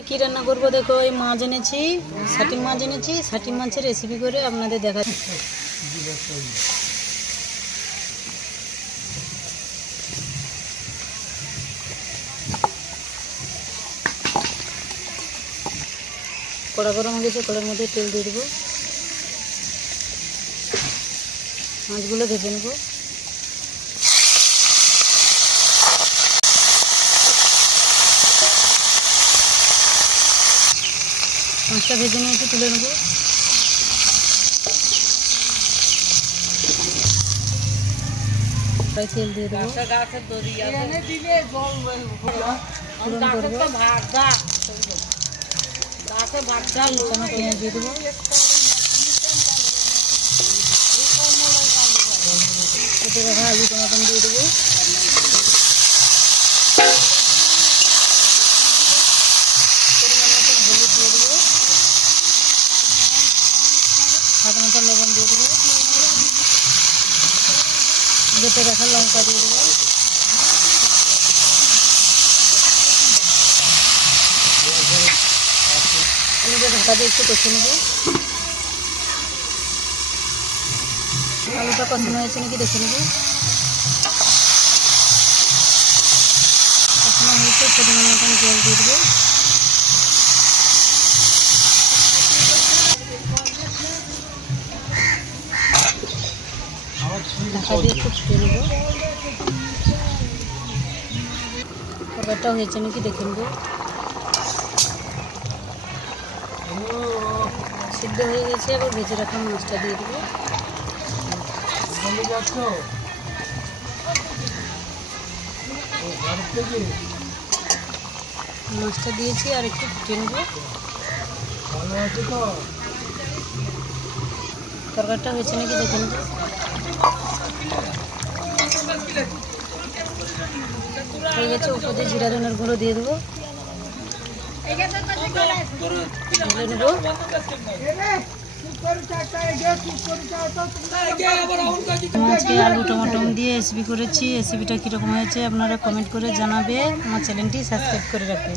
কি রান্না করবো দেখো, এই মাছ এনেছি, সাটি মাছ এনেছি। সাটি মাছের রেসিপি করে আপনাদের দেখাচ্ছি। কড়া গরম হয়ে গেছে, কড়ার মধ্যে তেল দিয়ে দেবো। মাছগুলো ভেজে নেব। মাছটা ভেজে নিয়েছি, তুলে নেব। তেল দিয়ে দেবো, পেঁয়াজ দিয়ে দেবো, কেটে রাখা আলু টমাটো দিয়ে দেবো, হলুদ দিয়ে দেবো, স্বাদ মতো লবণ দিয়ে দেবো, বেটে রাখা লঙ্কা দিয়ে দেবো, ঢাকা দিয়ে একটু কষে নেব। আলুটা কষানো হয়েছে নাকি দেখে নেব। কষানো হয়েছে, পরিমাণ মতন জল দিয়ে দেবো। ঢাকা দিয়ে একটু ফুটে নেব। তরকারিটা হয়েছে নাকি দেখে নেব। সিদ্ধ হয়ে গেছে, এবার ভেজে রাখা মাছটা দিয়ে দেবো। মাছটা দিয়েছি, আর একটু ফুটিয়ে নেব। তরকারিটা হয়েছে নাকি দেখে নেব। হয়ে গেছে, উপর দিয়ে জিরা ধনের গুঁড়ো দিয়ে দেবো, ঢেলে নেব। মাছকে আলু টমাটো দিয়ে রেসিপি করেছি। রেসিপিটা কীরকম হয়েছে আপনারা কমেন্ট করে জানাবে। আমার চ্যানেলটি সাবস্ক্রাইব করে রাখবেন।